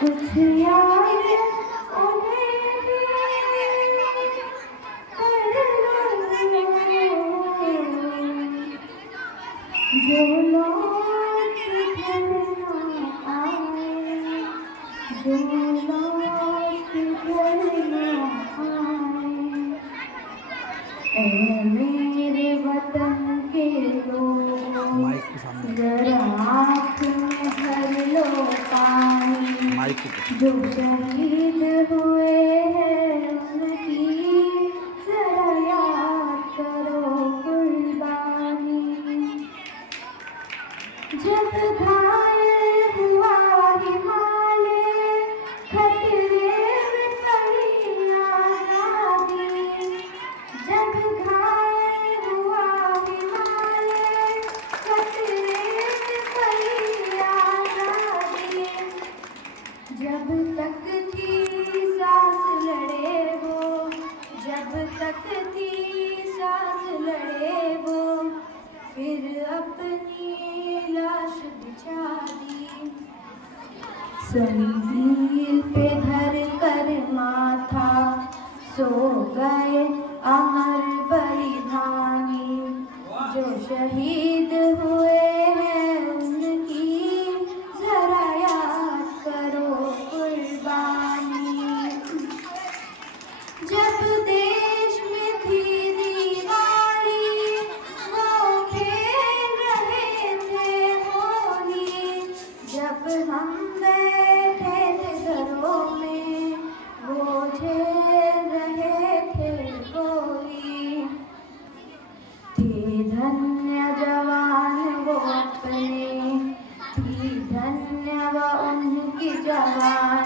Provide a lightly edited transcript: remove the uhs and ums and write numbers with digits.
कुछ याद उन्हें भी कर लो, जो लौट कर ना आए, जो लौट कर ना आए। ऐ मेरे वतन के लोगों, माइक के सामने जरा आँख में भर लो पानी। माइक के जो शहीद हुए हैं उनकी जरा याद करो कुर्बानी। जब घायल हुआ हिमालय, खतरे में पड़ी आज़ादी। जब घायल हुआ हिमालय, खतरे में पड़ी आज़ादी। जब तक थी सांस लड़े वो, जब तक थी सांस लड़े वो, फिर अपनी लाश बिछा दी। संगील पे धर कर माथा सो गए अमर बलिदानी। जो शहीद हुए हैं उनकी जरा याद करो कुर्बानी। जब देश में थी दिवाली, वो खेल रहे थे होली। जब हम बैठे थे घरों में, वो झेल रहे थे गोली। थे धन्य जवान वो अपने, थी धन्य वो उनकी जवानी।